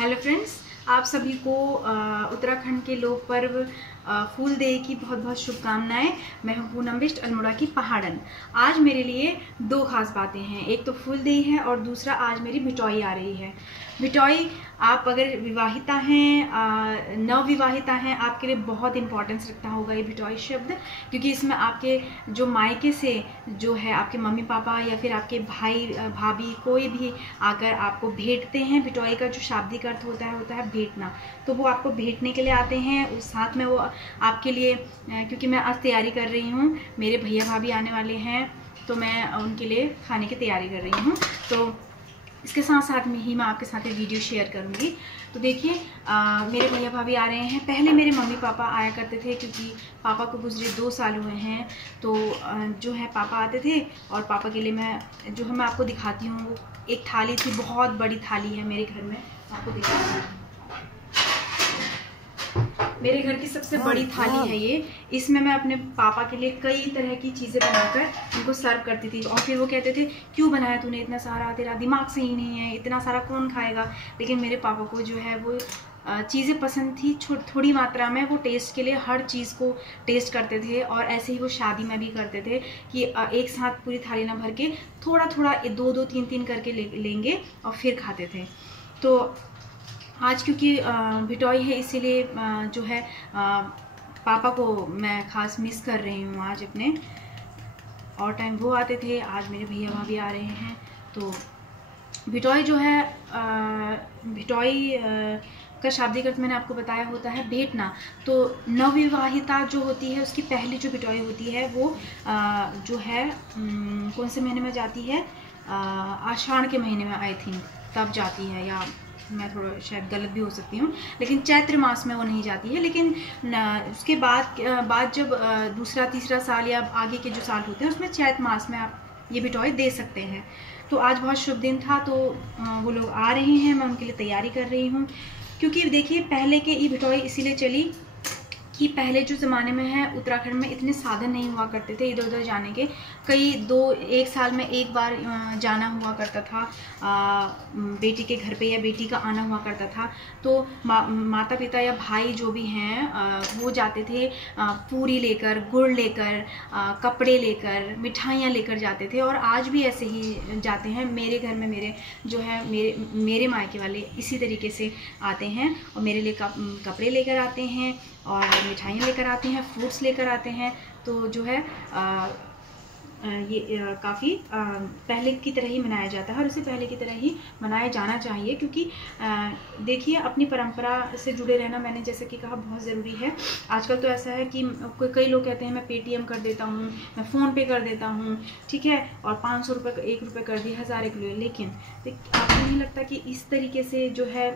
Hello friends, आप सभी को उत्तराखंड के लोक पर्व फूल डे की बहुत बहुत शुभकामनाएं। मैं हूं पूनम बिष्ट अल्मोड़ा की पहाड़न। आज मेरे लिए दो खास बातें हैं, एक तो फूल डे है और दूसरा आज मेरी भिटौई आ रही है। भिटौई, आप अगर विवाहिता हैं, नवविवाहिता हैं, आपके लिए बहुत इंपॉर्टेंस रखता होगा ये भिटौई शब्द, क्योंकि इसमें आपके जो मायके से जो है आपके मम्मी पापा या फिर आपके भाई भाभी कोई भी आकर आपको भेंटते हैं। भिटौई का जो शाब्दिक अर्थ होता है भेंटना, तो वो आपको भेंटने के लिए आते हैं। उस साथ में वो आपके लिए, क्योंकि मैं आज तैयारी कर रही हूँ, मेरे भैया भाभी आने वाले हैं तो मैं उनके लिए खाने की तैयारी कर रही हूँ, तो इसके साथ साथ में ही मैं आपके साथ एक वीडियो शेयर करूँगी। तो देखिए, मेरे भैया भाभी आ रहे हैं। पहले मेरे मम्मी पापा आया करते थे, क्योंकि पापा को गुजरे 2 साल हुए हैं, तो जो है पापा आते थे और पापा के लिए मैं आपको दिखाती हूँ। वो एक थाली थी, बहुत बड़ी थाली है मेरे घर में, आपको दिखाती हूँ। मेरे घर की सबसे बड़ी थाली है ये। इसमें मैं अपने पापा के लिए कई तरह की चीज़ें बनाकर उनको सर्व करती थी, और फिर वो कहते थे क्यों बनाया तूने इतना सारा, तेरा दिमाग सही नहीं है, इतना सारा कौन खाएगा। लेकिन मेरे पापा को जो है वो चीज़ें पसंद थी, थोड़ी मात्रा में वो टेस्ट के लिए हर चीज़ को टेस्ट करते थे, और ऐसे ही वो शादी में भी करते थे कि एक साथ पूरी थाली ना भर के थोड़ा थोड़ा 2-2, 3-3 करके लेंगे और फिर खाते थे। तो आज क्योंकि भिटौई है, इसीलिए जो है पापा को मैं ख़ास मिस कर रही हूँ आज अपने। और टाइम वो आते थे, आज मेरे भैया भाभी आ रहे हैं। तो भिटौई जो है, भिटौई का शाब्दिक अर्थ मैंने आपको बताया होता है भेंटना। तो नवविवाहिता जो होती है उसकी पहली जो भिटौई होती है वो जो है कौन से महीने में जाती है, आषाढ़ के महीने में आई थिंक तब जाती है, या मैं थोड़ा शायद गलत भी हो सकती हूँ, लेकिन चैत्र मास में वो नहीं जाती है। लेकिन उसके बाद जब दूसरा तीसरा साल या आगे के जो साल होते हैं उसमें चैत्र मास में आप ये भिटौई दे सकते हैं। तो आज बहुत शुभ दिन था, तो वो लोग आ रहे हैं, मैं उनके लिए तैयारी कर रही हूँ। क्योंकि देखिए, पहले के ये भिटौई इसीलिए चली कि पहले जो ज़माने में है उत्तराखंड में इतने साधन नहीं हुआ करते थे इधर उधर जाने के। एक साल में एक बार जाना हुआ करता था, बेटी के घर पे या बेटी का आना हुआ करता था। तो माता पिता या भाई जो भी हैं वो जाते थे पूरी लेकर, गुड़ लेकर, कपड़े लेकर, मिठाइयाँ लेकर जाते थे, और आज भी ऐसे ही जाते हैं। मेरे घर में मेरे मायके वाले इसी तरीके से आते हैं और मेरे लिए कपड़े लेकर आते हैं और मिठाइयाँ लेकर आते हैं, फ्रूट्स लेकर आते हैं। तो जो है ये काफ़ी पहले की तरह ही मनाया जाता है, और इसे पहले की तरह ही मनाया जाना चाहिए, क्योंकि देखिए, अपनी परंपरा से जुड़े रहना, मैंने जैसे कि कहा, बहुत ज़रूरी है। आजकल तो ऐसा है कि कई लोग कहते हैं मैं पेटीएम कर देता हूँ, मैं फ़ोन पे कर देता हूँ, ठीक है, और 500 रुपये का 1 रुपये कर दिया, 1000 एक ले। लेकिन आपको नहीं लगता कि इस तरीके से जो है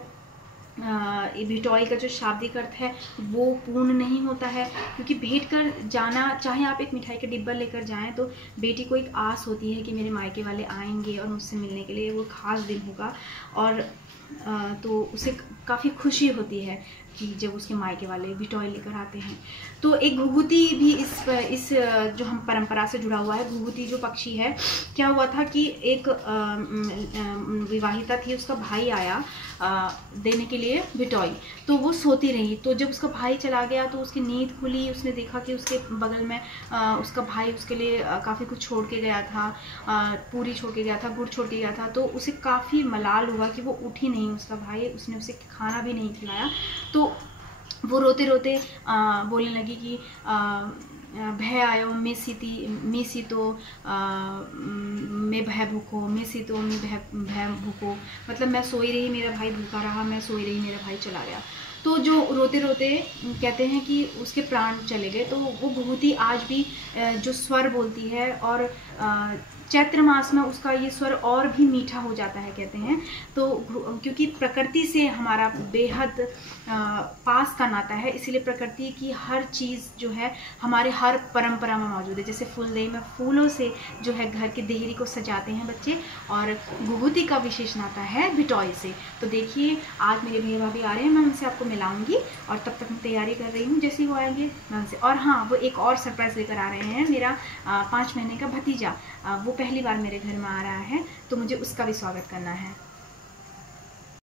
भिटौई का जो शाब्दिक अर्थ है वो पूर्ण नहीं होता है? क्योंकि भेंट कर जाना, चाहे आप एक मिठाई का डिब्बा लेकर जाएं, तो बेटी को एक आस होती है कि मेरे मायके वाले आएंगे और मुझसे मिलने के लिए, वो खास दिन होगा, और तो उसे काफ़ी खुशी होती है कि जब उसके मायके वाले भिटौई लेकर आते हैं। तो एक घुघुती भी इस जो हम परंपरा से जुड़ा हुआ है। घुघुती जो पक्षी है, क्या हुआ था कि एक विवाहिता थी, उसका भाई आया देने के लिए भिटौई, तो वो सोती रही। तो जब उसका भाई चला गया तो उसकी नींद खुली, उसने देखा कि उसके बगल में उसका भाई उसके लिए काफ़ी कुछ छोड़ के गया था, पूरी छोड़ के गया था, गुड़ छोड़ के गया था। तो उसे काफ़ी मलाल हुआ कि वो उठी नहीं उसका भाई, उसने उसे खाना भी नहीं खिलाया। तो वो रोते रोते बोलने लगी कि भय आयो मैं सीतो मैं भय भूखो, मैं सीतो मैं भय भूखो। मतलब मैं सोई रही, मेरा भाई भूखा रहा, मैं सोई रही, मेरा भाई चला गया। तो जो रोते रोते कहते हैं कि उसके प्राण चले गए। तो वो घुघुती आज भी जो स्वर बोलती है, और चैत्र मास में उसका ये स्वर और भी मीठा हो जाता है, कहते हैं। तो क्योंकि प्रकृति से हमारा बेहद पास का नाता है, इसीलिए प्रकृति की हर चीज़ जो है हमारे हर परंपरा में मौजूद है। जैसे फूल डे में फूलों से जो है घर की देहरी को सजाते हैं बच्चे, और घुघुती का विशेष नाता है भिटौई से। तो देखिए, आज मेरे भैया भाभी आ रहे हैं, मैं उनसे आपको मिलाऊंगी, और तब तक मैं तैयारी कर रही हूँ। जैसे ही वो आएंगे मैं उनसे, और हाँ, वो एक और सरप्राइज़ लेकर आ रहे हैं। मेरा 5 महीने का भतीजा, वो पहली बार मेरे घर में आ रहा है, तो मुझे उसका भी स्वागत करना है।